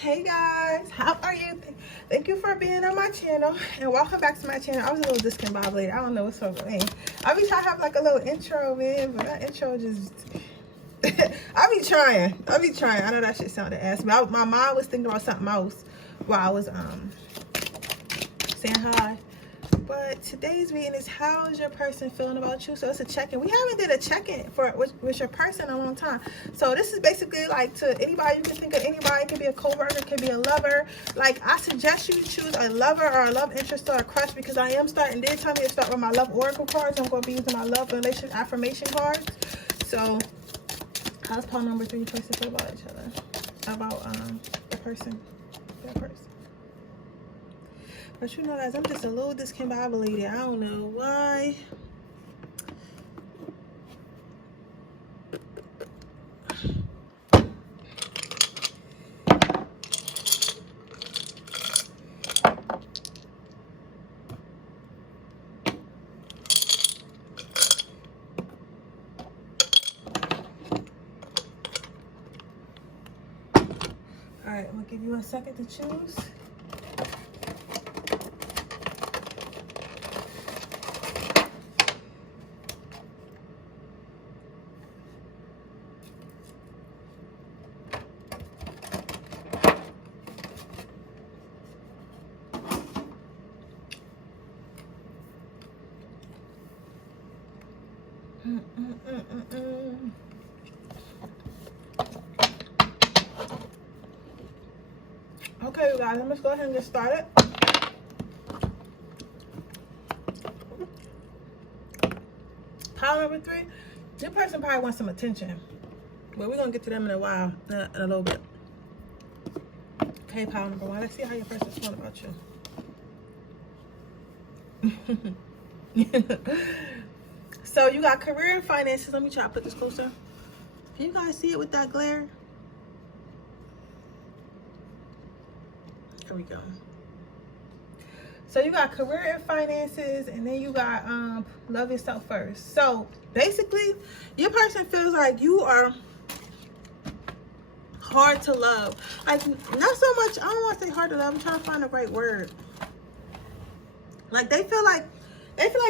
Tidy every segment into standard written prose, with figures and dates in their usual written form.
Hey guys, how are you? Thank you for being on my channel and welcome back to my channel. I was a little discombobulated. I don't know what's over me. I be trying to have like a little intro, man, but that intro just I be trying. I know that shit sounded ass, but my mind was thinking about something else while I was saying hi. But today's reading is how is your person feeling about you? So it's a check-in. We haven't did a check-in for with your person in a long time. So this is basically like to anybody. You can think of anybody. It could be a coworker, it could be a lover. Like I suggest you choose a lover or a love interest or a crush because I am starting. They tell me to start with my love oracle cards. I'm going to be using my love relationship affirmation cards. So how's pile number 3 person feel about each other? About the person, that person. But you know, guys, I'm just a little discombobulated. I don't know why. All right, I'm gonna give you a second to choose. Okay, you guys, I'm just go ahead and get started. Pile number 3, your person probably wants some attention, but we're gonna get to them in a while, in a little bit. Okay, pile number 1. Let's see how your person's feeling about you. So you got career and finances. Let me try to put this closer. Can you guys see it with that glare? There we go. So you got career and finances, and then you got love yourself first. So basically, your person feels like you are hard to love. Like not so much. I don't want to say hard to love. I'm trying to find the right word. Like they feel like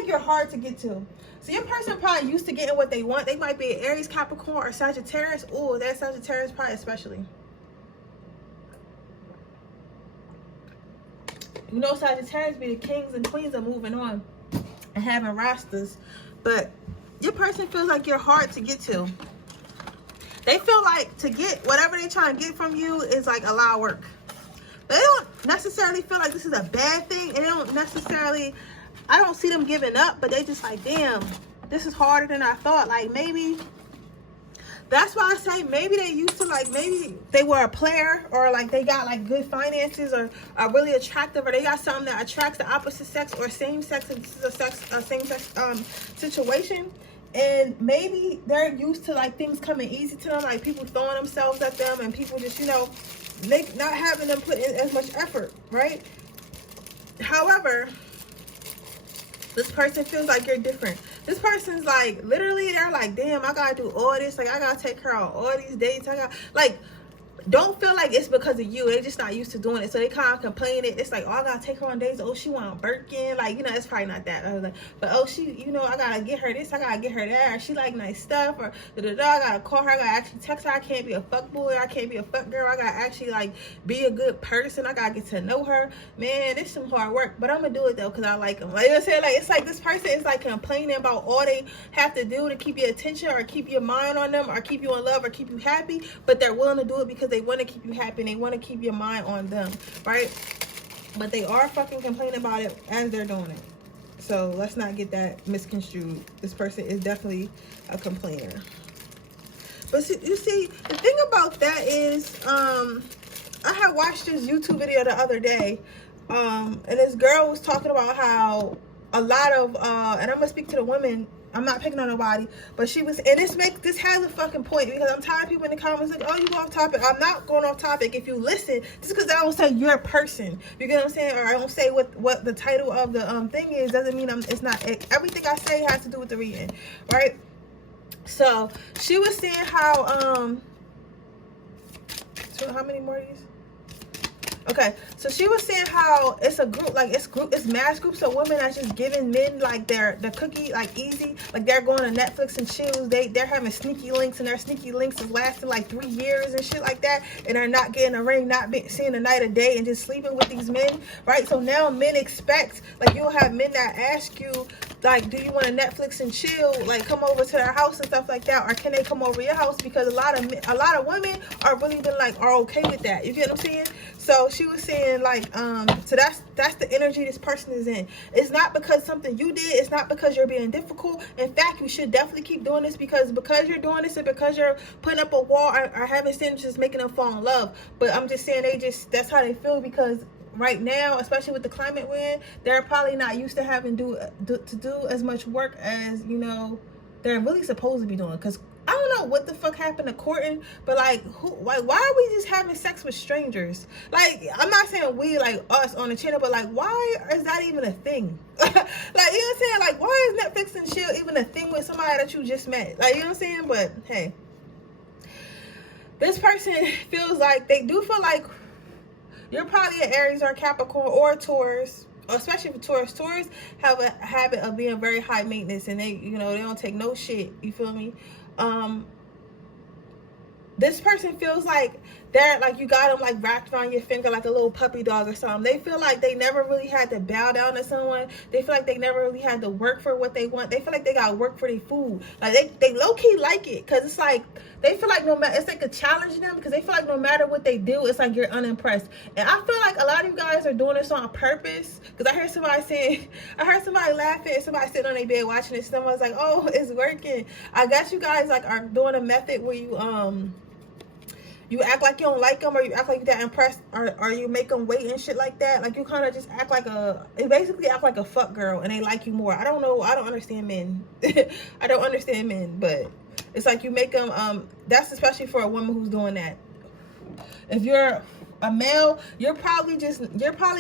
you're hard to get to. So your person probably used to getting what they want. They might be an Aries, Capricorn, or Sagittarius. Oh, that Sagittarius probably especially. You know, Sagittarius be the kings and queens of moving on and having rosters. But your person feels like you're hard to get to. They feel like to get whatever they're trying to get from you is like a lot of work. They don't necessarily feel like this is a bad thing. And they don't necessarily, I don't see them giving up, but they just like, damn, this is harder than I thought. Like maybe, that's why I say maybe they used to like, maybe they were a player or like they got like good finances or are really attractive or they got something that attracts the opposite sex or same sex, and this is a same sex situation. And maybe they're used to like things coming easy to them, like people throwing themselves at them and people just, you know, not having them put in as much effort, right? However, this person feels like you're different. This person's like, literally, they're like, damn, I gotta do all this. Like, I gotta take care of all these dates. I got, like, don't feel like it's because of you. They just not used to doing it. So they kind of complain it. It's like, oh, I gotta take her on dates. Oh, she want a Birkin. Like, you know, it's probably not that. I was like, but oh, she, you know, I gotta get her this. I gotta get her that. Or she like nice stuff. Or da-da-da. I gotta call her. I gotta actually text her. I can't be a fuck boy. I can't be a fuck girl. I gotta actually like be a good person. I gotta get to know her. Man, it's some hard work. But I'm gonna do it though because I like them. Like I said, like it's like this person is like complaining about all they have to do to keep your attention or keep your mind on them or keep you in love or keep you happy. But they're willing to do it because they want to keep you happy and they want to keep your mind on them, right? But they are fucking complaining about it as they're doing it. So let's not get that misconstrued. This person is definitely a complainer. But see, you see, the thing about that is, I had watched this YouTube video the other day, and this girl was talking about how a lot of, and I'm gonna speak to the women. I'm not picking on nobody, but she was, and this has a fucking point because I'm tired of people in the comments like, oh, you go off topic. I'm not going off topic. If you listen, just because I don't say your person, you get what I'm saying, or I don't say what the title of the thing is, doesn't mean it's not. Everything I say has to do with the reading, right? So she was saying how so how many more of these? Okay, so she was saying how it's a group, like it's mass groups of women that's just giving men like their cookie like easy, like they're going to Netflix and chills. They're having sneaky links, and their sneaky links is lasting like 3 years and shit like that, and they're not getting a ring, not seeing the night of day, and just sleeping with these men, right? So now men expect, like you'll have men that ask you like, do you want to Netflix and chill, like come over to their house and stuff like that, or can they come over your house? Because a lot of women are really been like are okay with that. You get what I'm saying? So she was saying like, so that's the energy this person is in. It's not because something you did. It's not because you're being difficult. In fact, you should definitely keep doing this because you're doing this and because you're putting up a wall or having sentences making them fall in love. But I'm just saying that's how they feel because right now, especially with the climate we're in, they're probably not used to having to do as much work as, you know, they're really supposed to be doing. Because I don't know what the fuck happened to courting, but like, why are we just having sex with strangers? Like, I'm not saying we, like us on the channel, but like, why is that even a thing? Like, you know what I'm saying? Like, why is Netflix and chill even a thing with somebody that you just met? Like, you know what I'm saying? But hey, this person feels like they do feel like you're probably an Aries or a Capricorn or a Taurus, especially for Taurus. Taurus have a habit of being very high maintenance, and they, you know, they don't take no shit. You feel me? This person feels like they're like, you got them like wrapped around your finger like a little puppy dog or something. They feel like they never really had to bow down to someone. They feel like they never really had to work for what they want. They feel like they got to work for their food. Like they low-key like it because it's like they feel like no matter, it's like a challenge to them because they feel like no matter what they do, it's like you're unimpressed. And I feel like a lot of you guys are doing this on purpose because I heard somebody laughing and somebody sitting on their bed watching it. Someone's like, oh, it's working. I guess you guys like are doing a method where you act like you don't like them, or you act like you're that impressed, or you make them wait and shit like that. Like you kind of just act like you basically act like a fuck girl, and they like you more. I don't know. I don't understand men. I don't understand men, but it's like you make them. That's especially for a woman who's doing that. If you're a male, you're probably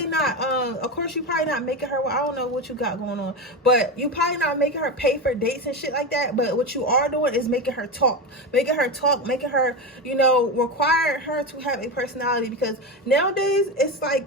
not, of course you're probably not making her, well, I don't know what you got going on, but you probably not making her pay for dates and shit like that. But what you are doing is making her talk, making her, you know, require her to have a personality, because nowadays it's like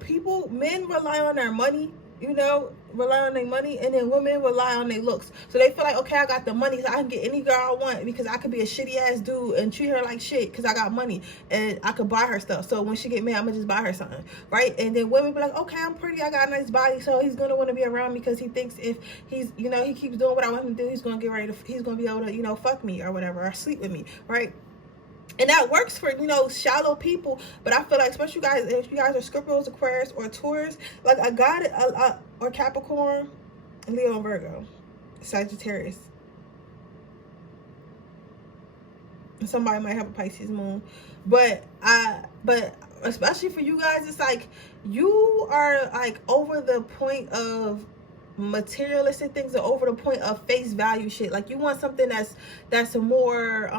men rely on their money, you know, rely on their money, and then women rely on their looks. So they feel like, okay, I got the money, so I can get any girl I want because I could be a shitty ass dude and treat her like shit because I got money and I could buy her stuff. So when she get mad, I'm gonna just buy her something, right? And then women be like, okay, I'm pretty, I got a nice body, so he's gonna want to be around me because he thinks if he's, you know, he keeps doing what I want him to do, he's gonna be able to, you know, fuck me or whatever, or sleep with me, right? And that works for, you know, shallow people. But I feel like, especially you guys, if you guys are Scorpios, Aquarius, or Taurus, like I got it, or Capricorn, Leo, and Virgo, Sagittarius. And somebody might have a Pisces moon. But especially for you guys, it's like you are like over the point of materialistic things, or over the point of face value shit. Like you want something that's a more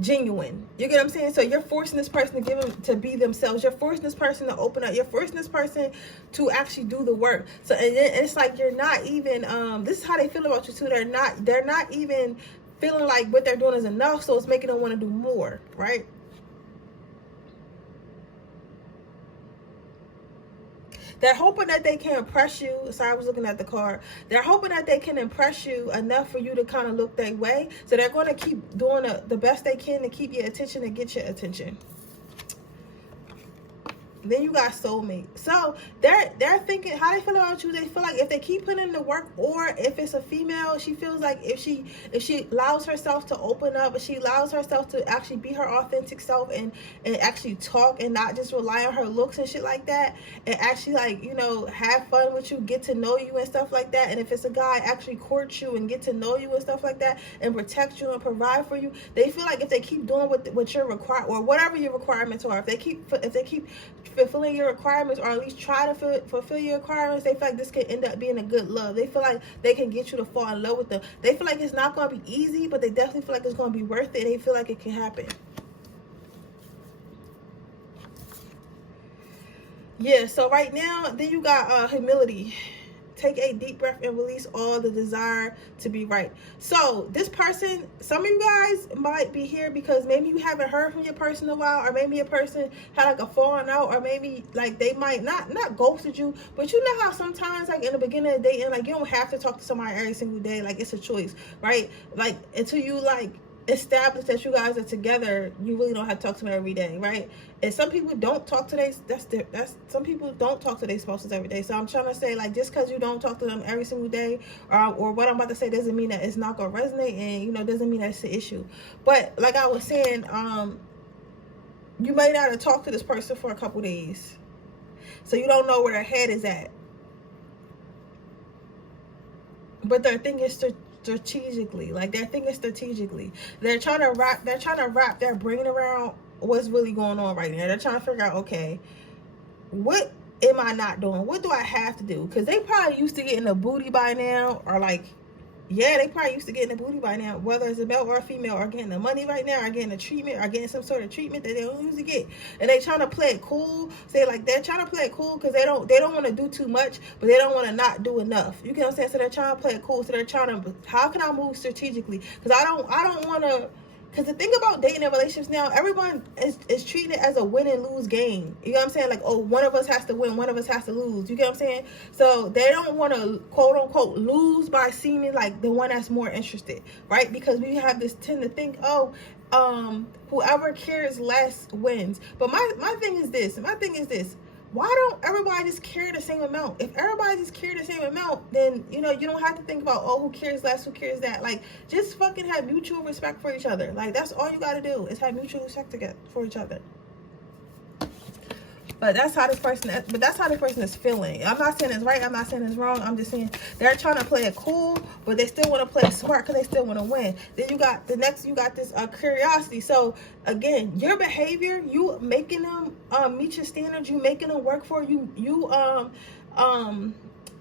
genuine. You get what I'm saying? So you're forcing this person to be themselves. You're forcing this person to open up. You're forcing this person to actually do the work. So and it's like you're not even this is how they feel about you too. They're not even feeling like what they're doing is enough, so it's making them want to do more, right? They're hoping that they can impress you. Sorry, I was looking at the card. They're hoping that they can impress you enough for you to kind of look their way. So they're going to keep doing the best they can to keep your attention and get your attention. Then you got soulmate. So they're thinking how they feel about you. They feel like if they keep putting in the work, or if it's a female, she feels like if she allows herself to open up, if she allows herself to actually be her authentic self and actually talk and not just rely on her looks and shit like that, and actually, like, you know, have fun with you, get to know you and stuff like that. And if it's a guy, actually court you and get to know you and stuff like that, and protect you and provide for you. They feel like if they keep doing what you're required, or whatever your requirements are, if they keep fulfilling your requirements, or at least try to fulfill your requirements, they feel like this could end up being a good love. They feel like they can get you to fall in love with them. They feel like it's not going to be easy, but they definitely feel like it's going to be worth it, and they feel like it can happen. Yeah, so right now, then you got humility. take a deep breath and release all the desire to be right. So this person, some of you guys might be here because maybe you haven't heard from your person in a while, or maybe your person had like a falling out, or maybe like they might not ghosted you, but you know how sometimes like in the beginning of dating, like you don't have to talk to somebody every single day, like it's a choice, right? Like until you like establish that you guys are together, you really don't have to talk to them every day, right? And some people don't talk to some people don't talk to their spouses every day. So I'm trying to say, like, just because you don't talk to them every single day, or what I'm about to say doesn't mean that it's not gonna resonate, and you know, doesn't mean that's the issue. But like I was saying, you may not have talked to this person for a couple days, so you don't know where their head is at, but their thing is strategically, like they're thinking strategically. They're trying to wrap their brain around what's really going on right now. They're trying to figure out, okay, what am I not doing? What do I have to do? Because they probably used to getting a booty by now, or like, yeah, they probably used to getting a booty by now, whether it's a male or a female, or getting the money right now, or getting a treatment, or getting some sort of treatment that they don't usually get. And they trying to play it cool. Say like they're trying to play it cool because they don't want to do too much, but they don't want to not do enough. You get what I'm saying? So they're trying to play it cool. So they're trying to, how can I move strategically? Because I don't want to. Because the thing about dating and relationships now, everyone is treating it as a win and lose game. You know what I'm saying? Like, oh, one of us has to win, one of us has to lose. You get what I'm saying? So they don't want to, quote unquote, lose by seeming like the one that's more interested, right? Because we have this tend to think, oh, whoever cares less wins. But my thing is this. Why don't everybody just care the same amount? If everybody just care the same amount, then, you know, you don't have to think about, oh, who cares less, who cares that. Like, just fucking have mutual respect for each other. Like, that's all you got to do is have mutual respect for each other. But that's how this person is feeling. I'm not saying it's right. I'm not saying it's wrong. I'm just saying they're trying to play it cool, but they still want to play it smart because they still want to win. Then you got this curiosity. So again, your behavior, you making them meet your standards, you making them work for you,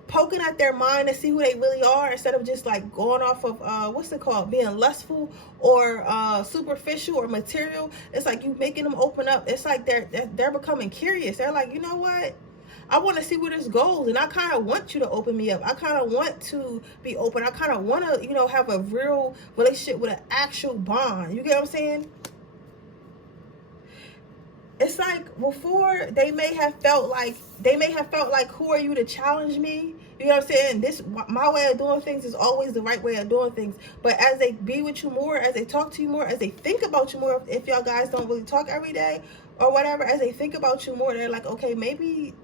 poking at their mind to see who they really are, instead of just like going off of what's it called, being lustful or superficial or material. It's like you making them open up. It's like they're becoming curious. They're like, you know what, I want to see where this goes, and I kind of want you to open me up. I kind of want to be open. I kind of want to, you know, have a real relationship with an actual bond. You get what I'm saying? It's like before they may have felt like, who are you to challenge me? You know what I'm saying? My way of doing things is always the right way of doing things. But as they be with you more, as they talk to you more, as they think about you more, if y'all guys don't really talk every day or whatever, as they think about you more, they're like, okay, maybe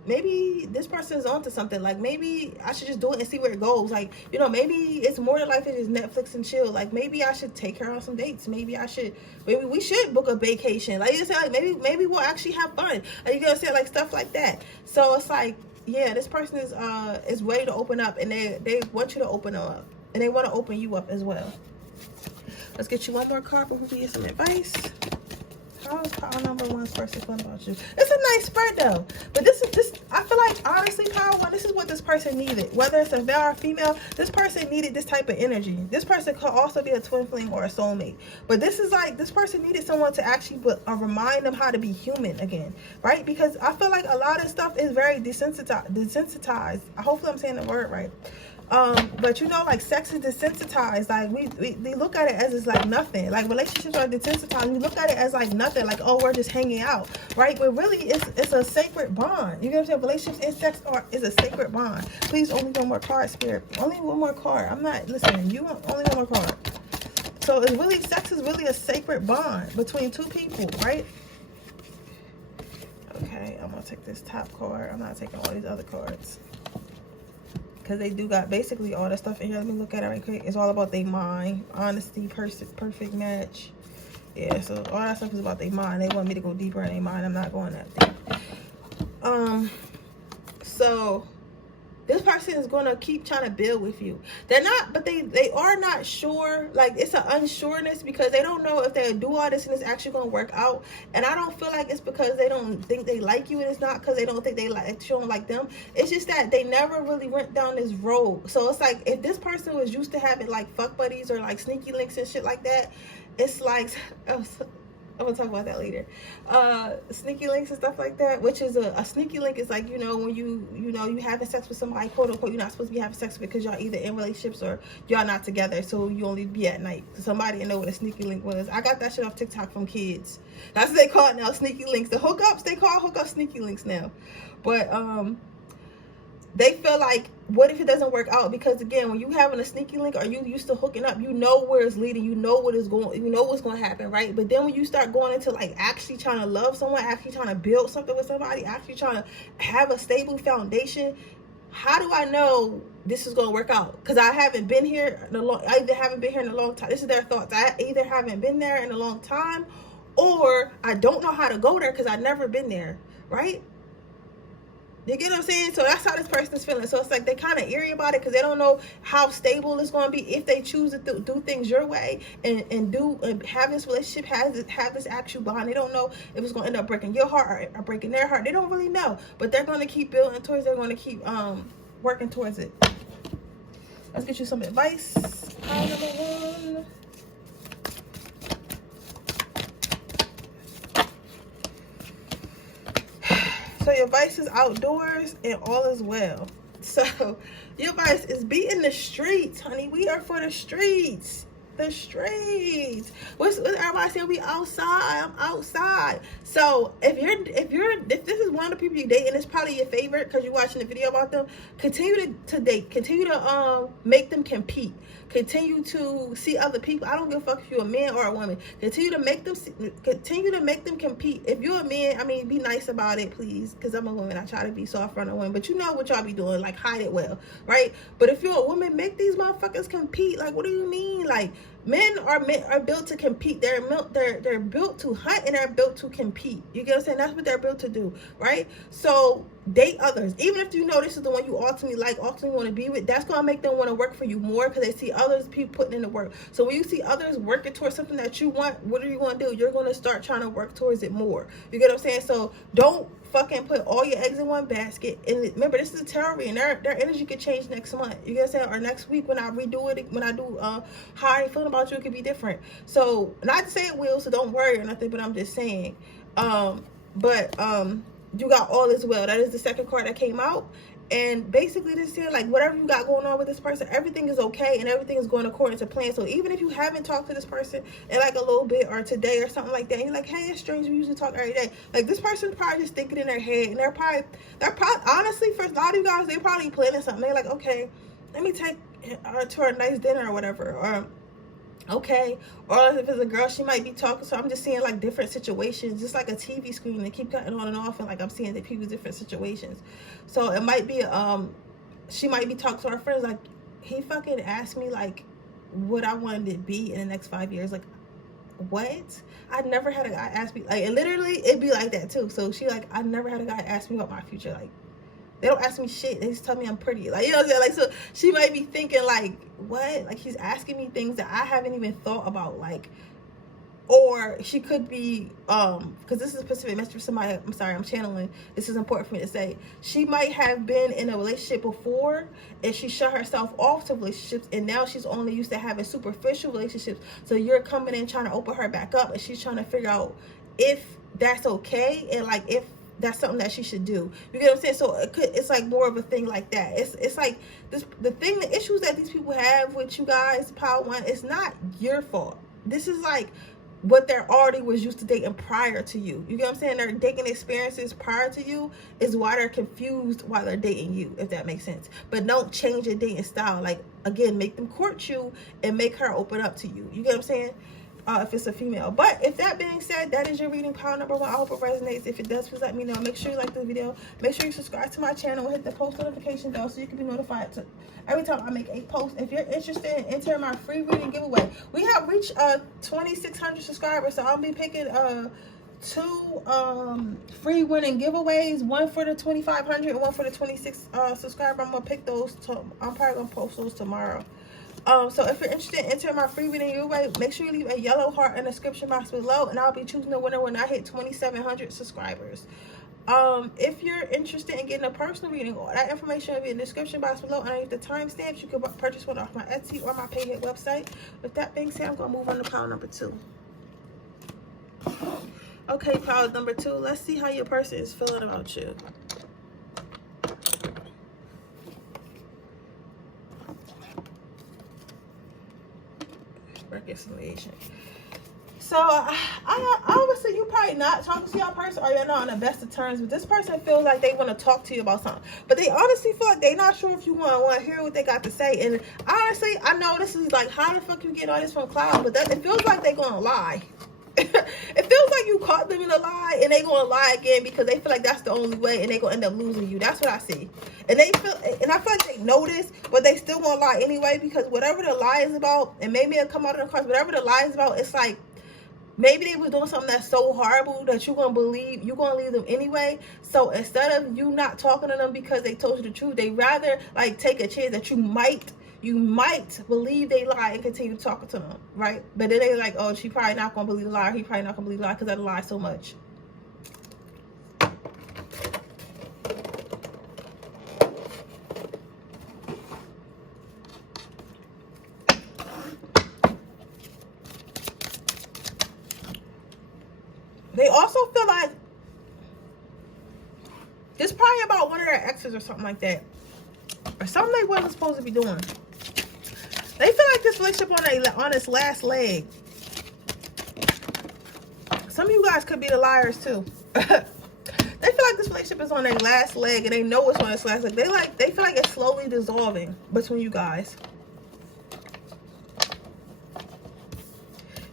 this person is onto something. Like, maybe I should just do it and see where it goes. Like, you know, maybe it's more to life than just Netflix and chill. Like, maybe I should take her on some dates. Maybe we should book a vacation. Like, you say, like, maybe we'll actually have fun. Like, you know what I'm saying? Like, stuff like that. So it's like, yeah, this person is ready to open up, and they want you to open up, and they want to open you up as well. Let's get you one more card before we get some advice. How is power number one's person feeling about you? It's a nice spread though, but this I feel like, honestly, power one, this is what this person needed. Whether it's a male or female, this person needed this type of energy. This person could also be a twin flame or a soulmate, but this is like, this person needed someone to actually remind them how to be human again, right? Because I feel like a lot of stuff is very desensitized. Hopefully I'm saying the word right. But you know, like, sex is desensitized. Like, we look at it as it's like nothing. Like, relationships are desensitized. We look at it as like nothing. Like, oh, we're just hanging out, right? But really, it's a sacred bond. You know what I'm saying? Relationships and sex is a sacred bond. Please, only one more card, Spirit. Only one more card. I'm not listening. You want only one more card. So it's really, sex is really a sacred bond between two people, right? Okay, I'm gonna take this top card. I'm not taking all these other cards, because they do got basically all that stuff in here. Let me look at it right quick. It's all about their mind. Honesty, perfect match. Yeah, so all that stuff is about their mind. They want me to go deeper in their mind. I'm not going that deep. So this person is going to keep trying to build with you. They're not, but they are not sure. Like, it's an unsureness because they don't know if they do all this and it's actually going to work out. And I don't feel like it's because they don't think they like you, and it's not because they don't think you don't like them. It's just that they never really went down this road. So it's like, if this person was used to having like fuck buddies or like sneaky links and shit like that, it's like, I'm gonna talk about that later. Sneaky links and stuff like that, which is a sneaky link is like, you know, when you having sex with somebody, quote unquote, you're not supposed to be having sex because y'all either in relationships or y'all not together, so you only be at night. Somebody didn't know what a sneaky link was. I got that shit off TikTok from kids. That's what they call it now, sneaky links. The hookups, they call hookup sneaky links now. But they feel like, what if it doesn't work out? Because again, when you having a sneaky link or you used to hooking up, you know where it's leading, you know what is going, you know what's going to happen, right? But then when you start going into like actually trying to love someone, actually trying to build something with somebody, actually trying to have a stable foundation, how do I know this is going to work out? Because I haven't been here in a long, I either haven't been here in a long time. This is their thoughts. I either haven't been there in a long time, or I don't know how to go there because I've never been there, right? You get what I'm saying? So that's how this person is feeling. So it's like they kind of eerie about it because they don't know how stable it's going to be if they choose to do things your way and have this relationship, have this actual bond. They don't know if it's going to end up breaking your heart or breaking their heart. They don't really know, but they're going to keep building towards. They're going to keep working towards it. Let's get you some advice. Pile number one. So your vice is outdoors and all is well. So your vice is be in the streets, honey. We are for the streets. The streets. What's everybody saying? We outside. I'm outside. So if this is one of the people you date and it's probably your favorite because you're watching the video about them, continue to date. Continue to make them compete. Continue to see other people. I don't give a fuck if you're a man or a woman. Continue to make them compete. If you're a man, I mean, be nice about it, please. Because I'm a woman. I try to be soft front of women. But you know what y'all be doing. Like, hide it well, right? But if you're a woman, make these motherfuckers compete. Like, what do you mean? Like, men are built to compete. They're built to hunt and they're built to compete. You get what I'm saying? That's what they're built to do, right? So date others. Even if you know this is the one you ultimately want to be with, that's going to make them want to work for you more because they see others people putting in the work. So when you see others working towards something that you want, what are you going to do? You're going to start trying to work towards it more. You get what I'm saying? So don't fucking put all your eggs in one basket. And remember, this is a tarot reading. Their energy could change next month. You get what I'm saying? Or next week when I redo it, when I do how I feel about you, it could be different. So not to say it will, so don't worry or nothing, but I'm just saying. You got all as well. That is the second card that came out. And basically this here, like whatever you got going on with this person, everything is okay and everything is going according to plan. So even if you haven't talked to this person in like a little bit or today or something like that, and you're like, hey, it's strange, we usually talk every day. Like this person's probably just thinking in their head, and they're probably honestly, for a lot of you guys, they're probably planning something. They're like, okay, let me take her to a nice dinner or whatever, or okay, or if it's a girl, she might be talking. So I'm just seeing like different situations, just like a TV screen that keep cutting on and off, and like I'm seeing the people's different situations. So it might be she might be talking to her friends like, he fucking asked me like what I wanted to be in the next 5 years. Like, what? I never had a guy ask me, like, and literally it'd be like that too. So she like, I never had a guy ask me about my future. Like, they don't ask me shit. They just tell me I'm pretty. Like, you know what I'm saying? Like, so she might be thinking like, what? Like, he's asking me things that I haven't even thought about. Like, or she could be, because this is a specific message for somebody. I'm sorry, I'm channeling. This is important for me to say. She might have been in a relationship before and she shut herself off to relationships, and now she's only used to having superficial relationships. So you're coming in trying to open her back up, and she's trying to figure out if that's okay and like if that's something that she should do. You get what I'm saying? So it's like more of a thing like that. It's like this, the issues that these people have with you guys, Power One, it's not your fault. This is like what they're already was used to dating prior to you. You get what I'm saying? Their dating experiences prior to you is why they're confused while they're dating you, if that makes sense. But don't change your dating style. Like, again, make them court you and make her open up to you. You get what I'm saying? If it's a female. But if that being said, that is your reading, pile number one. I hope it resonates. If it does, please let me know. Make sure you like the video. Make sure you subscribe to my channel and hit the post notification bell so you can be notified every time I make a post. If you're interested in entering my free reading giveaway, we have reached 2,600 subscribers, so I'll be picking two free winning giveaways, one for the 2,500 and one for the 26 subscriber. I'm gonna pick those. I'm probably gonna post those tomorrow. So if you're interested in entering my free reading giveaway, make sure you leave a yellow heart in the description box below, and I'll be choosing the winner when I hit 2,700 subscribers. If you're interested in getting a personal reading, all that information will be in the description box below, and underneath the timestamps, you can purchase one off my Etsy or my Payhit website. With that being said, I'm going to move on to pile number two. Okay, pile number 2. Let's see how your person is feeling about you. Reconciliation. So, I obviously, you probably not talking to your person, or you're not on the best of terms, but this person feels like they want to talk to you about something. But they honestly feel like they're not sure if you want to hear what they got to say. And honestly, I know this is like, how the fuck you get all this from Cloud? But it feels like they're going to lie. It feels like you caught them in a lie, and they going to lie again because they feel like that's the only way, and they going to end up losing you. That's what I see. And I feel like they know this, but they still want to lie anyway, because whatever the lie is about, and maybe it'll come out of the cards, whatever the lie is about, it's like, maybe they was doing something that's so horrible that you're going to believe, you're going to leave them anyway. So instead of you not talking to them because they told you the truth, they rather like take a chance that you might believe they lie and continue talking to them, right? But then they like, oh, she probably not going to believe the lie, or he probably not going to believe the lie because I lie so much. They also feel like this probably about one of their exes or something like that, or something they wasn't supposed to be doing. They feel like this relationship on its last leg. Some of you guys could be the liars too. They feel like this relationship is on their last leg, and they know it's on its last leg. They feel like it's slowly dissolving between you guys.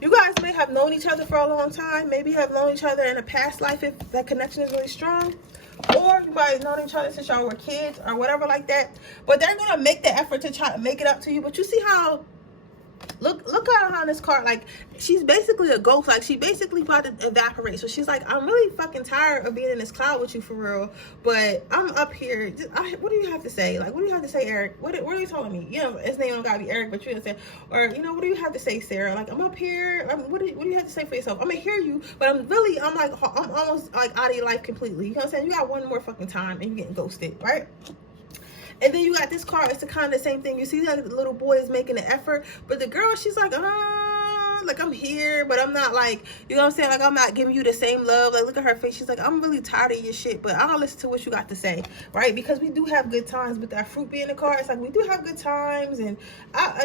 You guys may have known each other for a long time. Maybe you have known each other in a past life if that connection is really strong. Or you guys known each other since y'all were kids or whatever like that. But they're going to make the effort to try to make it up to you. But you see how, look at her on this card. Like, she's basically a ghost. Like, she basically about to evaporate. So she's like, I'm really fucking tired of being in this cloud with you for real. But I'm up here. What do you have to say? Like, what do you have to say, Eric? What are you telling me? You know, his name don't gotta be Eric, but you understand. Or, you know, what do you have to say, Sarah? Like, I'm up here. What do you have to say for yourself? I'm gonna hear you, but I'm almost like out of your life completely. You know what I'm saying? You got one more fucking time and you're getting ghosted, right? And then you got this card. It's the kind of the same thing. You see that the little boy is making an effort, but the girl, she's like, like I'm here, but I'm not like, you know what I'm saying? Like, I'm not giving you the same love. Like, look at her face. She's like, I'm really tired of your shit, but I'll listen to what you got to say, right? Because we do have good times. But that fruit being the card, it's like we do have good times, and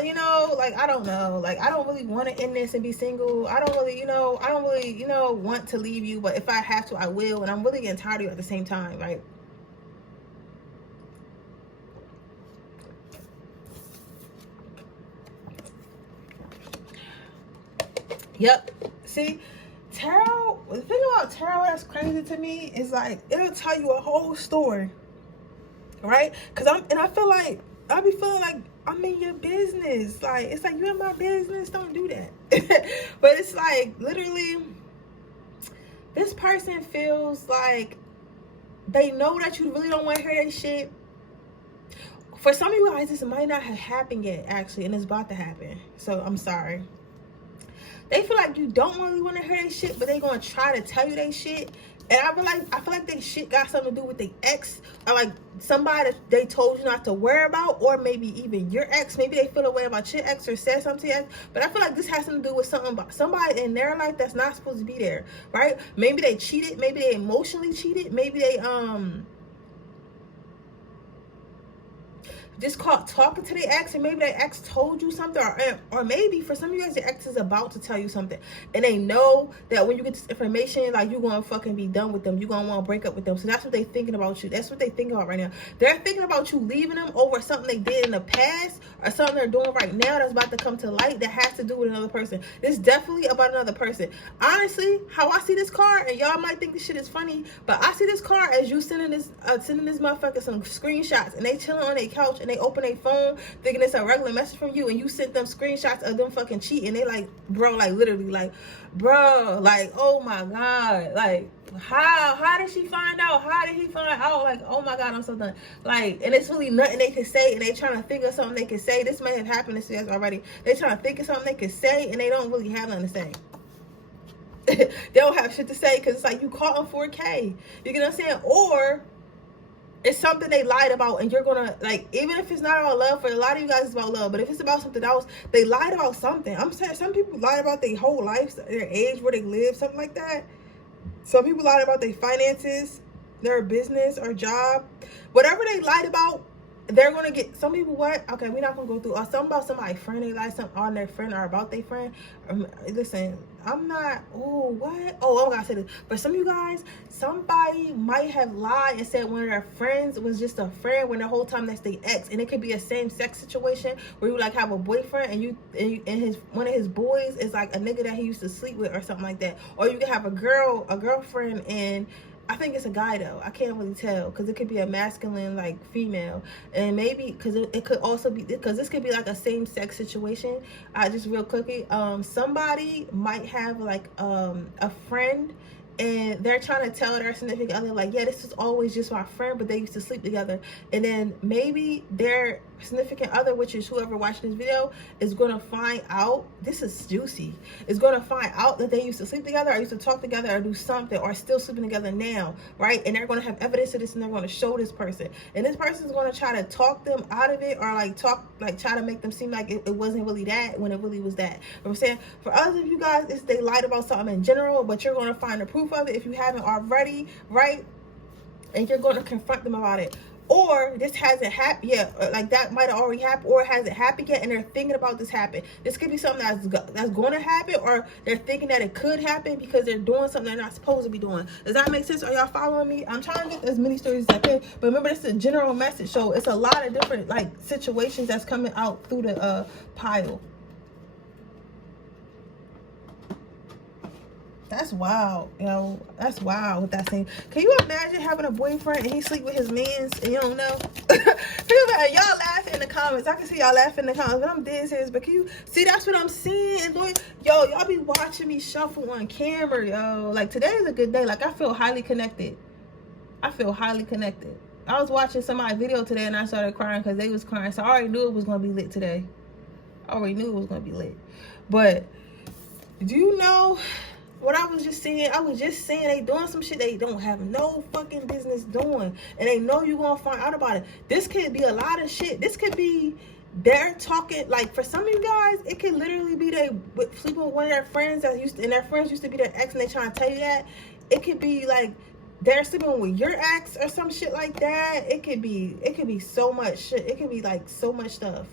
you know, like, I don't know, like, I don't really want to end this and be single. I don't really, want to leave you, but if I have to, I will. And I'm really getting tired of you at the same time, right? Yep. See, tarot, the thing about tarot that's crazy to me is like, it'll tell you a whole story, right? I feel like, I be feeling like I'm in your business. Like, it's like, you're in my business, don't do that. But it's like, literally, this person feels like they know that you really don't want to hear that shit. For some of you guys, this might not have happened yet, actually, and it's about to happen. So, I'm sorry. They feel like you don't really want to hear their shit, but they gonna try to tell you their shit. And I feel like they shit got something to do with their ex, or like somebody that they told you not to worry about, or maybe even your ex. Maybe they feel a way about your ex or said something to your ex. But I feel like this has something to do with something about somebody in their life that's not supposed to be there, right? Maybe they cheated. Maybe they emotionally cheated. Maybe they just caught talking to the ex, and maybe that ex told you something, or maybe for some of you guys, the ex is about to tell you something, and they know that when you get this information, like, you're gonna fucking be done with them, you're gonna want to break up with them. So that's what they thinking about you. That's what they thinking about right now. They're thinking about you leaving them over something they did in the past, or something they're doing right now that's about to come to light that has to do with another person. This is definitely about another person. Honestly, how I see this card, and y'all might think this shit is funny, but I see this card as you sending this motherfucker some screenshots, and they chilling on their couch, and they open their phone thinking it's a regular message from you, and you sent them screenshots of them fucking cheating. They like, bro, like, literally, like, bro, like, oh my god, like, how did she find out? How did he find out? Like, oh my god, I'm so done. Like, and it's really nothing they can say, and they trying to think of something they can say. This may have happened to you guys already. They trying to think of something they can say, and they don't really have nothing to say. They don't have shit to say, because it's like, you caught on 4K. You get what I'm saying? Or it's something they lied about, and you're gonna, like, even if it's not about love, for a lot of you guys it's about love, but if it's about something else, they lied about something. I'm saying some people lie about their whole life, their age, where they live, something like that. Some people lied about their finances, their business or job. Whatever they lied about, they're gonna get. Some people, what? Okay, we're not gonna go through something about somebody's friend. They lied something on their friend or about their friend. Listen, I'm not. Oh, what? Oh, I'm gonna say this. But some of you guys, somebody might have lied and said one of their friends was just a friend when the whole time that's their ex, and it could be a same-sex situation where you like have a boyfriend and his one of his boys is like a nigga that he used to sleep with or something like that, or you can have a girlfriend and. I think it's a guy though. I can't really tell because it could be a masculine like female, and maybe because it could also be because this could be like a same-sex situation. Just real quickly, somebody might have like a friend, and they're trying to tell their significant other like, yeah, this is always just my friend, but they used to sleep together. And then maybe their significant other, which is whoever watching this video, is going to find out, this is juicy, is going to find out that they used to sleep together or used to talk together or do something or still sleeping together now, right? And they're going to have evidence of this, and they're going to show this person, and this person is going to try to talk them out of it, or like try to make them seem like it wasn't really that when it really was that. But I'm saying for others of you guys, it's they lied about something in general, but you're going to find the proof of it if you haven't already, right? And you're going to confront them about it. Or this hasn't happened yet, like that might have already happened, or it hasn't happened yet, and they're thinking about this happen. This could be something that's going to happen, or they're thinking that it could happen because they're doing something they're not supposed to be doing. Does that make sense? Are y'all following me? I'm trying to get as many stories as I can, but remember, this is a general message, so it's a lot of different like situations that's coming out through the pile. That's wild, yo. That's wild with that thing. Can you imagine having a boyfriend and he sleep with his mans and you don't know? Y'all laughing in the comments. I can see y'all laughing in the comments, but I'm dead serious. But can you see? That's what I'm seeing. And doing, yo, y'all be watching me shuffle on camera, yo. Like today is a good day. Like I feel highly connected. I feel highly connected. I was watching somebody's video today and I started crying because they was crying. So I already knew it was gonna be lit today. I already knew it was gonna be lit. But do you know? What I was just saying, they doing some shit they don't have no fucking business doing. And they know you're going to find out about it. This could be a lot of shit. This could be, they're talking, like for some of you guys, it could literally be they sleeping with one of their friends and their friends used to be their ex and they trying to tell you that. It could be like, they're sleeping with your ex or some shit like that. It could be so much shit. It could be like so much stuff.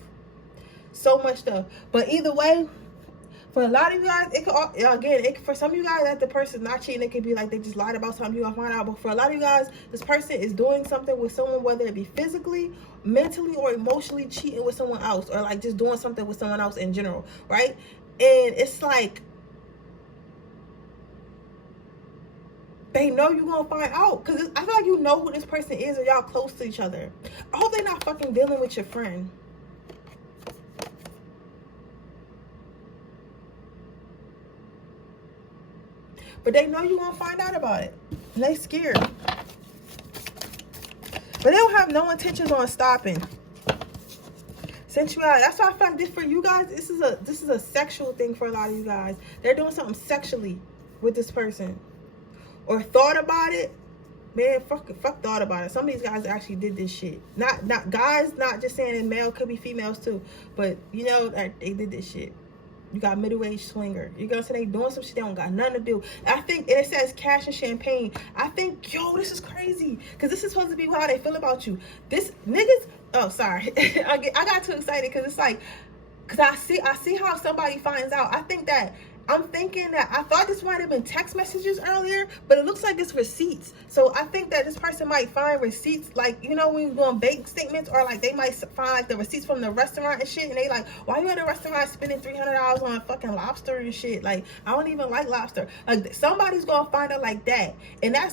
So much stuff. But either way, for a lot of you guys, it could, again, for some of you guys, that the person's not cheating, it could be like they just lied about something, you're gonna find out. But for a lot of you guys, this person is doing something with someone, whether it be physically, mentally, or emotionally cheating with someone else, or like just doing something with someone else in general, right? And it's like, they know you're gonna find out, because I feel like you know who this person is, or y'all close to each other. I hope they're not fucking dealing with your friend. But they know you're going to find out about it. And they scared. But they don't have no intentions on stopping. Sensuality. That's why I feel like this for you guys. This is a sexual thing for a lot of you guys. They're doing something sexually with this person. Or thought about it. Man, fuck thought about it. Some of these guys actually did this shit. Not guys, not just saying in male, could be females too. But you know that they did this shit. You got middle-aged swinger. You're gonna say they doing some shit they don't got nothing to do. I think it says cash and champagne. I think, yo, this is crazy. Because this is supposed to be how they feel about you. This niggas, oh, sorry. I got too excited because it's like, because I see how somebody finds out. I'm thinking that I thought this might have been text messages earlier, but it looks like it's receipts. So I think that this person might find receipts, like, you know, when you're doing bank statements, or like they might find like the receipts from the restaurant and shit, and they like, why you at a restaurant spending $300 on fucking lobster and shit? Like, I don't even like lobster. Like, somebody's gonna find out like that. And I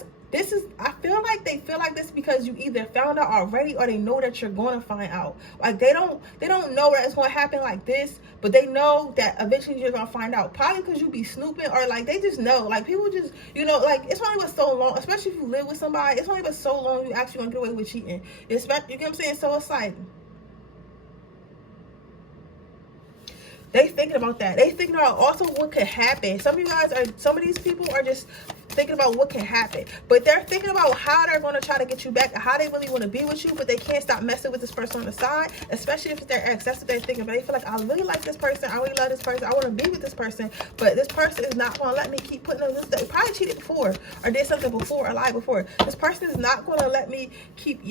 feel like they feel like this because you either found out already, or they know that you're going to find out. Like, they don't know that it's going to happen like this, but they know that eventually you're going to find out. Probably because you be snooping, or like they just know. Like, people just, you know, like, it's only been so long, especially if you live with somebody, it's only been so long you actually going to get away with cheating. You get what I'm saying? So it's like, they thinking about that. They thinking about also what could happen. Some of these people are just thinking about what can happen. But they're thinking about how they're going to try to get you back and how they really want to be with you, but they can't stop messing with this person on the side, especially if it's their ex. That's what they're thinking. But they feel like, I really like this person. I really love this person. I want to be with this person, but this person is not going to let me keep putting them this. They probably cheated before or did something before or lied before. This person is not going to let me keep,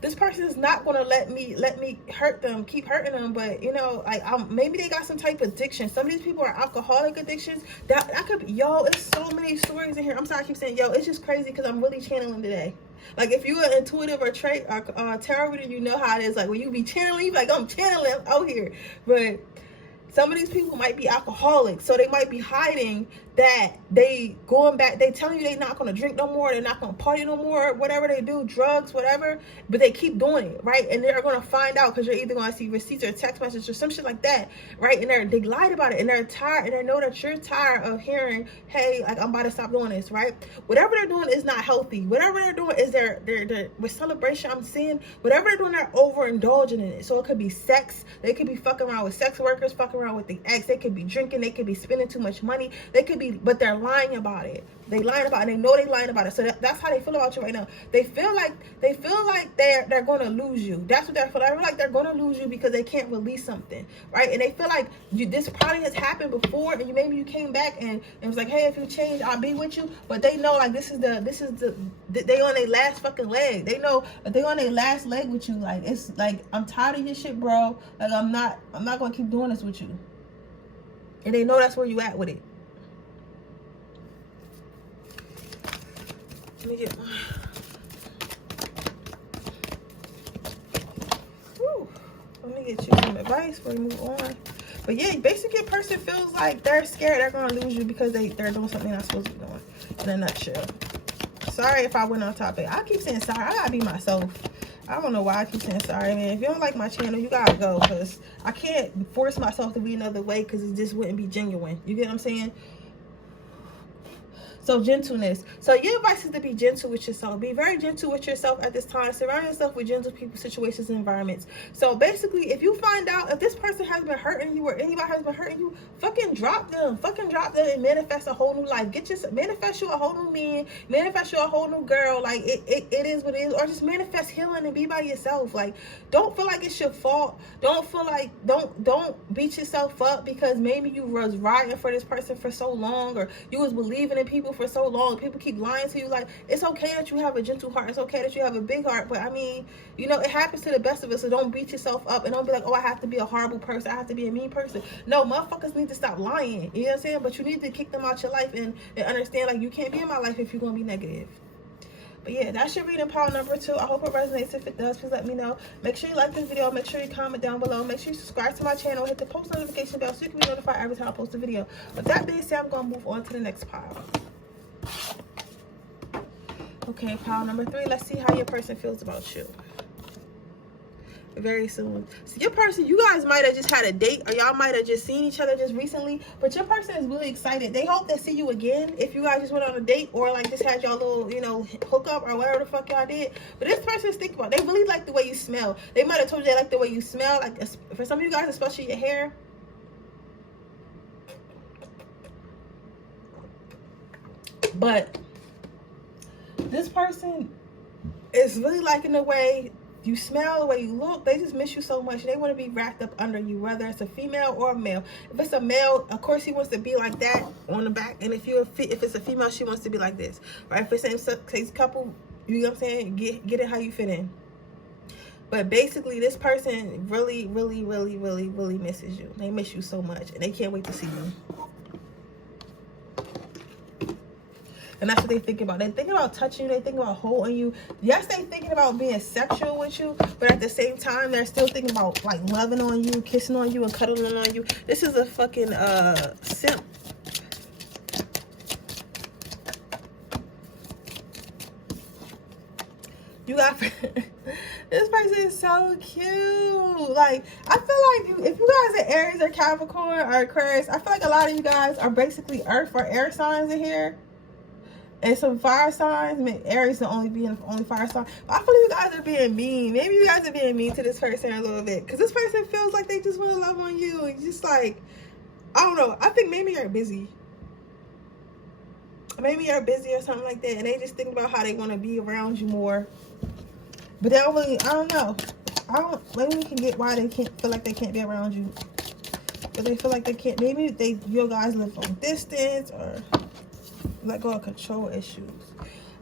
this person is not going to let me hurt them, keep hurting them. But, you know, like, maybe they got some type of addiction. Some of these people are alcoholic addictions. That could be, it's so many stories in here. I'm sorry I keep saying, it's just crazy because I'm really channeling today. Like, if you're an intuitive or tarot reader, you know how it is. Like, when you be channeling, you be like, I'm channeling out here. But some of these people might be alcoholics, so they might be hiding that they going back. They telling you they're not going to drink no more, they're not going to party no more, whatever they do, drugs, whatever, but they keep doing it, right? And they're going to find out because you're either going to see receipts or text messages or some shit like that, right? And they lied about it, and they're tired, and they know that you're tired of hearing, hey, like, I'm about to stop doing this, right? Whatever they're doing is not healthy. Whatever they're doing is they're with celebration, I'm seeing, whatever they're doing, they're overindulging in it. So it could be sex. They could be fucking around with sex workers, fucking around with the ex. They could be drinking. They could be spending too much money. They could be, but they're lying about it. They lying about it. And they know they lying about it. So that's how they feel about you right now. They feel like they're going to lose you. That's what they're feeling. They feel like they're going to lose you because they can't release something, right? And they feel like this probably has happened before, and maybe you came back and it was like, hey, if you change, I'll be with you. But they know, like, this is the they on their last fucking leg. They know that they on their last leg with you. Like, it's like, I'm tired of your shit, bro. Like, I'm not going to keep doing this with you. And they know that's where you at with it. Let me get one. Woo. Let me get you some advice before we move on. But yeah, basically, a person feels like they're scared they're going to lose you because they're doing something they're not supposed to be doing. In a nutshell. Sorry if I went on topic. I keep saying sorry. I gotta be myself. I don't know why I keep saying sorry, man. If you don't like my channel, you gotta go, because I can't force myself to be another way, because it just wouldn't be genuine. You get what I'm saying? So gentleness. So your advice is to be gentle with yourself. Be very gentle with yourself at this time. Surround yourself with gentle people, situations, and environments. So basically, if you find out if this person has been hurting you or anybody has been hurting you, fucking drop them. Fucking drop them and manifest a whole new life. Manifest you a whole new man. Manifest you a whole new girl. Like, it is what it is. Or just manifest healing and be by yourself. Like, don't feel like it's your fault. Don't feel like, don't beat yourself up because maybe you was riding for this person for so long, or you was believing in people for so long. People keep lying to you. Like, it's okay that you have a gentle heart. It's okay that you have a big heart. But I mean, you know, it happens to the best of us. So don't beat yourself up and don't be like, oh, I have to be a horrible person. I have to be a mean person. No, motherfuckers need to stop lying. You know what I'm saying? But you need to kick them out your life and understand, like, you can't be in my life if you're going to be negative. But yeah, that's your reading pile number 2. I hope it resonates. If it does, please let me know. Make sure you like this video. Make sure you comment down below. Make sure you subscribe to my channel. Hit the post notification bell so you can be notified every time I post a video. With that being said, I'm going to move on to the next pile. Okay, pile number 3. Let's see how your person feels about you. Very soon. So your person, you guys might have just had a date, or y'all might have just seen each other just recently, but your person is really excited. They hope to see you again if you guys just went on a date, or like just had y'all little, you know, hookup or whatever the fuck y'all did. But this person's thinking about, they really like the way you smell. They might have told you they like the way you smell. Like, for some of you guys, especially your hair. But this person is really liking the way you smell, the way you look. They just miss you so much. They want to be wrapped up under you, whether it's a female or a male. If it's a male, of course he wants to be like that on the back, and if it's a female, she wants to be like this, right? If it's same sex couple, you know what I'm saying, get it how you fit in. But basically, this person really, really, really, really, really misses you. They miss you so much, and they can't wait to see you. And that's what they think about. They think about touching you. They think about holding you. Yes, they thinking about being sexual with you, but at the same time, they're still thinking about, like, loving on you, kissing on you, and cuddling on you. This is a fucking simp. You got this person is so cute. Like, I feel like if you guys are Aries or Capricorn or Aquarius, I feel like a lot of you guys are basically earth or air signs in here. And some fire signs. I mean, Aries the only fire sign. But I feel like you guys are being mean. Maybe you guys are being mean to this person a little bit. Because this person feels like they just want to love on you. And just like, I don't know. I think maybe you're busy. maybe you're busy or something like that, and they just think about how they want to be around you more. But they don't really, I don't know. Maybe we can get why they can't feel like they can't be around you. But they feel like they can't, maybe your guys live long distance or let go of control issues.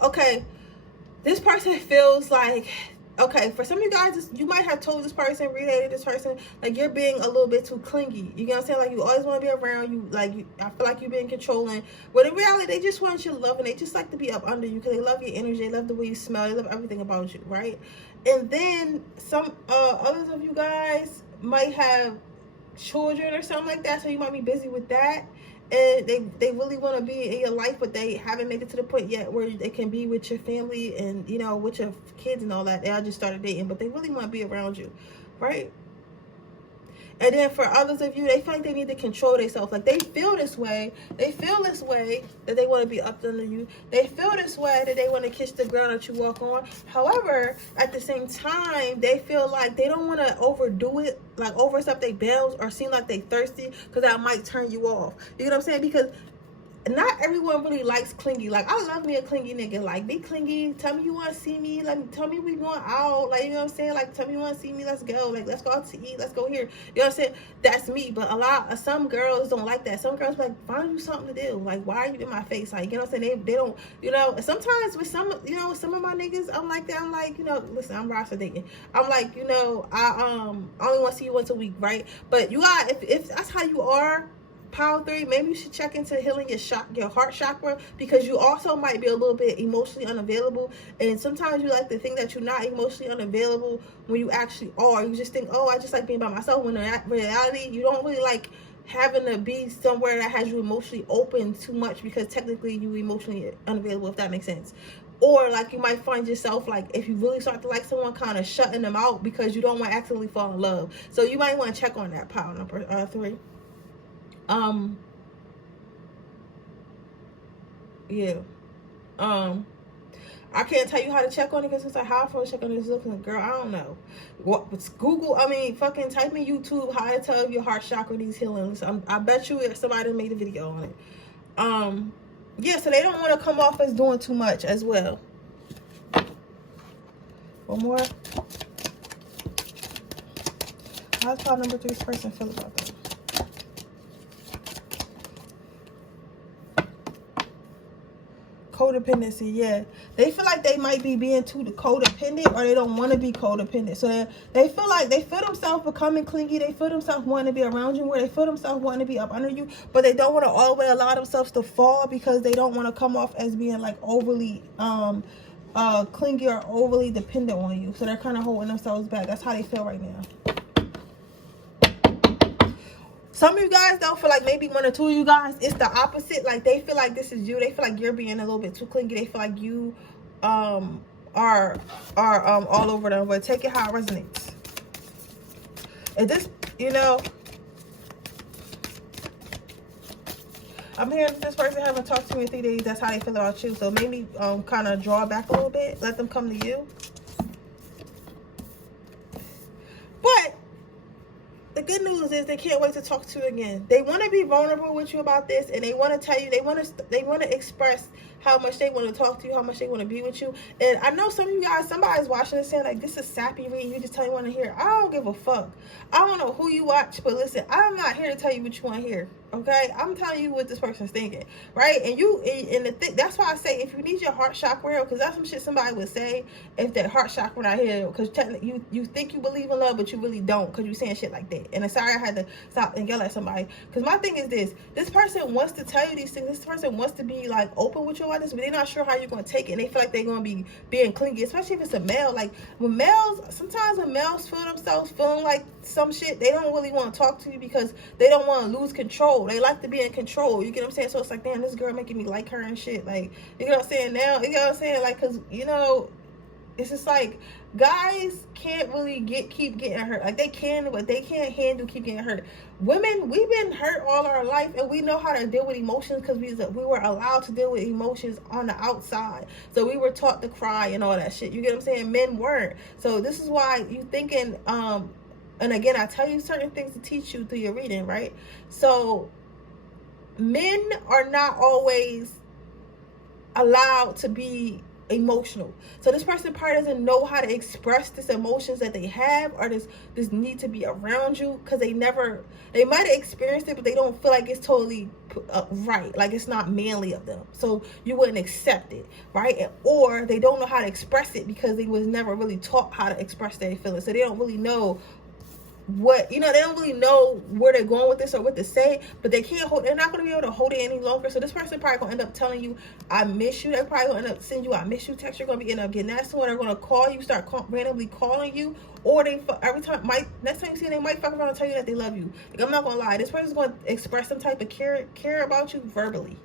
Okay, this person feels like, okay, for some of you guys, you might have told this person, related this person, like you're being a little bit too clingy. You know what I'm saying? Like you always want to be around you. Like I feel like you're being controlling. But in reality, they just want your love, and they just like to be up under you because they love your energy. They love the way you smell. They love everything about you, right? And then some others of you guys might have children or something like that, so you might be busy with that. And they really want to be in your life, but they haven't made it to the point yet where they can be with your family and, you know, with your kids and all that. They all just started dating, but they really want to be around you, right? And then for others of you, they feel like they need to control themselves. Like they feel this way. They feel this way that they want to be up under you. They feel this way that they want to kiss the ground that you walk on. However, at the same time, they feel like they don't want to overdo it, like overstep their bounds or seem like they thirsty, because that might turn you off. You know what I'm saying? Because not everyone really likes clingy. Like, I love me a clingy nigga. Like, be clingy. Tell me you want to see me. Like, tell me we going out. Like, you know what I'm saying? Like, tell me you want to see me. Let's go. Like, let's go out to eat. Let's go here. You know what I'm saying? That's me. But some girls don't like that. Some girls be like, find you something to do. Like, why are you in my face? Like, you know what I'm saying? They don't, you know, sometimes with some, you know, some of my niggas, I'm like that. I'm like, you know, listen, I'm roster dating. I'm like, you know, I only want to see you once a week, right? But you got, if that's how you are, Power 3, maybe you should check into healing your heart chakra, because you also might be a little bit emotionally unavailable. And sometimes you like to think that you're not emotionally unavailable when you actually are. You just think, oh, I just like being by myself, when in reality you don't really like having to be somewhere that has you emotionally open too much, because technically you emotionally unavailable, if that makes sense. Or like you might find yourself, like if you really start to like someone, kind of shutting them out because you don't want to accidentally fall in love. So you might want to check on that, Power number 3. Yeah. I can't tell you how to check on it, because it's like, how I check on this looking girl, I don't know. What Google, fucking type in YouTube how to tell your heart chakra needs healing. So I bet you somebody made a video on it. Yeah, so they don't want to come off as doing too much as well. One more. How's Power number 3's person feel about that? Codependency, yeah. They feel like they might be being too codependent, or they don't want to be codependent. So they feel like they feel themselves becoming clingy. They feel themselves wanting to be around you more. They feel themselves wanting to be up under you, but they don't want to all the way allow themselves to fall, because they don't want to come off as being like overly clingy or overly dependent on you. So they're kind of holding themselves back. That's how they feel right now. Some of you guys don't feel like, maybe 1 or 2 of you guys, it's the opposite. Like they feel like this is you. They feel like you're being a little bit too clingy. They feel like you are all over them. But take it how it resonates. Is this, you know, I'm hearing this person haven't talked to me in 3 days. That's how they feel about you. So maybe kind of draw back a little bit. Let them come to you. But the good news is they can't wait to talk to you again. They want to be vulnerable with you about this, and they want to tell you, they want to express how much they want to talk to you, how much they want to be with you. And I know some of you guys, somebody's watching this saying like, this is sappy reading, you just tell you want to hear. I don't give a fuck. I don't know who you watch, but listen, I'm not here to tell you what you want to hear. Okay, I'm telling you what this person's thinking, right? And that's why I say, if you need your heart chakra, because that's some shit somebody would say if that heart chakra not healed, because technically you think you believe in love, but you really don't, because you're saying shit like that. And I'm sorry I had to stop and yell at somebody, because my thing is this person wants to tell you these things. This person wants to be like open with you about this, but they're not sure how you're going to take it, and they feel like they're going to be being clingy, especially if it's a male. Like sometimes when males feel themselves feeling like some shit, they don't really want to talk to you because they don't want to lose control. They like to be in control. You get what I'm saying? So it's like, damn, this girl making me like her and shit. Like, you know what I'm saying? Now, you know what I'm saying? Like, because, you know, it's just like, guys can't really keep getting hurt. Like, they can, but they can't handle keep getting hurt. Women, we've been hurt all our life, and we know how to deal with emotions because we were allowed to deal with emotions on the outside. So we were taught to cry and all that shit. You get what I'm saying? Men weren't. So this is why you thinking, and again, I tell you certain things to teach you through your reading, right? So men are not always allowed to be emotional. So this person probably doesn't know how to express this emotions that they have, or this need to be around you, because they might have experienced it, but they don't feel like it's totally right, like it's not manly of them, so you wouldn't accept it, right? Or they don't know how to express it because they was never really taught how to express their feelings, so they don't really know what, they don't really know where they're going with this or what to say, but they're not going to be able to hold it any longer. So this person probably going to end up telling you, I miss you. They're probably going to end up sending you, I miss you text. You're going to end up getting that someone. They're going to call you, randomly calling you, or next time you see them, they might fuck around and tell you that they love you. Like, I'm not going to lie, this person's going to express some type of care about you verbally.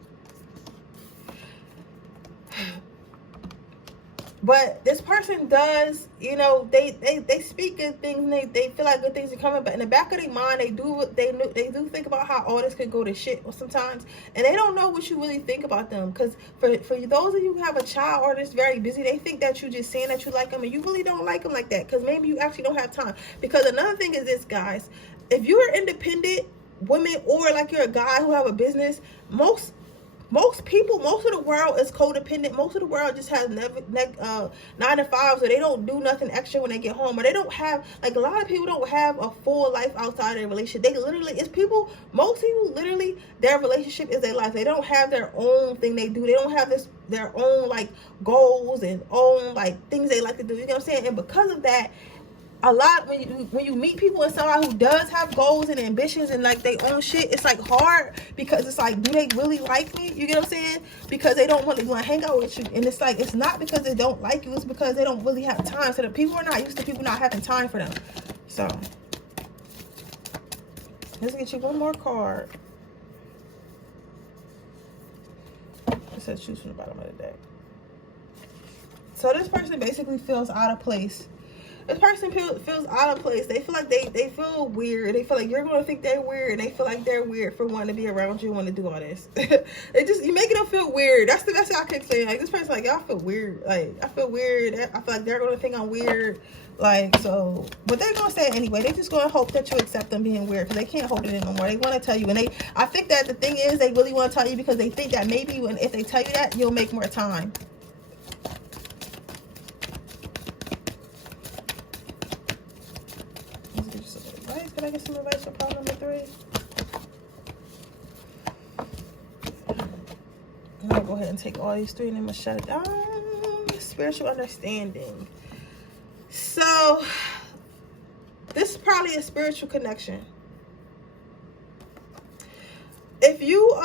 But this person does, they speak good things, and they feel like good things are coming, but in the back of their mind, they do think about how all this could go to shit sometimes, and they don't know what you really think about them. Because for those of you who have a child or just very busy, they think that you just saying that you like them, and you really don't like them like that, because maybe you actually don't have time. Because another thing is this, guys, if you're independent women, or like you're a guy who have a business, most of the world is codependent. Most of the world just has 9 to 5s, or they don't do nothing extra when they get home, or they don't have, like, a lot of people don't have a full life outside of their relationship. Most people literally, their relationship is their life. They don't have their own thing they do. They don't have their own, like, goals and own, like, things they like to do. You know what I'm saying? And because of that, a lot, when you meet people and somebody who does have goals and ambitions and like their own shit, it's like hard, because it's like, do they really like me? You get what I'm saying? Because they don't really want to hang out with you, and it's like, it's not because they don't like you, it's because they don't really have time. So the people are not used to people not having time for them. So let's get you one more card. It says choose from the bottom of the deck. So this person basically feels out of place. This person feels out of place. They feel like they feel weird. They feel like you're going to think they're weird. And they feel like they're weird for wanting to be around you and want to do all this. You making them feel weird. That's the best I can say. Like, this person, like, y'all feel weird. Like, I feel weird. I feel like they're going to think I'm weird. Like, so, but they're going to say it anyway. They're just going to hope that you accept them being weird, because they can't hold it in no more. They want to tell you. And I think that the thing is, they really want to tell you because they think that maybe if they tell you that, you'll make more time. Can I get some advice for problem number 3? I'm going to go ahead and take all these 3 and then I'm going to shut it down. Spiritual understanding. So, this is probably a spiritual connection. If you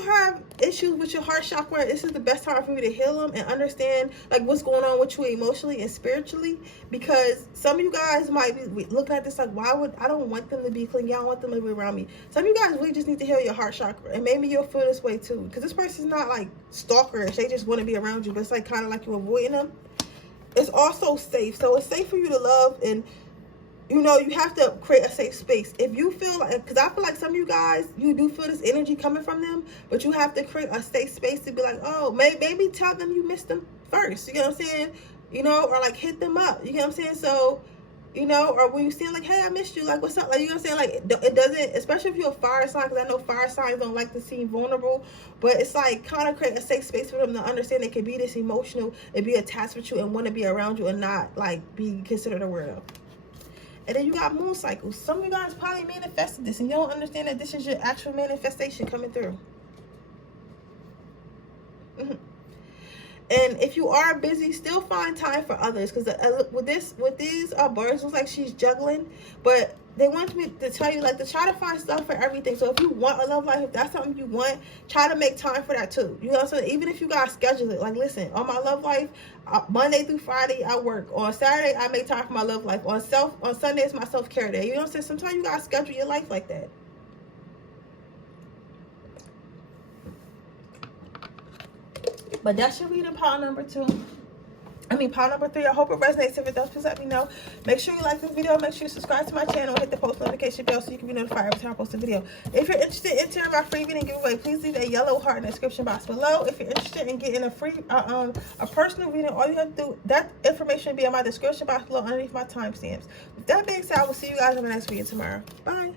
have issues with your heart chakra, this is the best time for you to heal them and understand, like, what's going on with you emotionally and spiritually. Because some of you guys might be looking at this like, I don't want them to be clingy. I don't want them to be around me. Some of you guys really just need to heal your heart chakra, and maybe you'll feel this way too. Because this person's not like stalkerish. They just want to be around you, but it's like kind of like you're avoiding them. It's also safe. So it's safe for you to love, and you have to create a safe space. If you feel like, because I feel like some of you guys, you do feel this energy coming from them, but you have to create a safe space to be like, oh, maybe tell them you missed them first. You know what I'm saying? Or like hit them up. You know what I'm saying? So, or when you see like, hey, I missed you. Like, what's up? Like, you know what I'm saying? Like, it doesn't, especially if you're a fire sign, because I know fire signs don't like to seem vulnerable, but it's like kind of create a safe space for them to understand they can be this emotional and be attached with you and want to be around you and not like be considered a weirdo. And then you got moon cycles. Some of you guys probably manifested this, and you don't understand that this is your actual manifestation coming through. And if you are busy, still find time for others. Because with these birds, looks like she's juggling. But they want me to tell you, like, to try to find stuff for everything. So if you want a love life, if that's something you want, try to make time for that too. You know what I'm saying? Even if you guys schedule it. Like, listen, on my love life, Monday through Friday, I work. On Saturday, I make time for my love life. On Sunday, it's my self-care day. You know what I'm saying? Sometimes you guys schedule your life like that. But that's your reading, pile number 2. Pile number 3. I hope it resonates. If it does, please let me know. Make sure you like this video. Make sure you subscribe to my channel. Hit the post notification bell so you can be notified every time I post a video. If you're interested in entering my free reading giveaway, please leave a yellow heart in the description box below. If you're interested in getting a free, a personal reading, all you have to do, that information will be in my description box below underneath my timestamps. With that being said, I will see you guys in the next video tomorrow. Bye.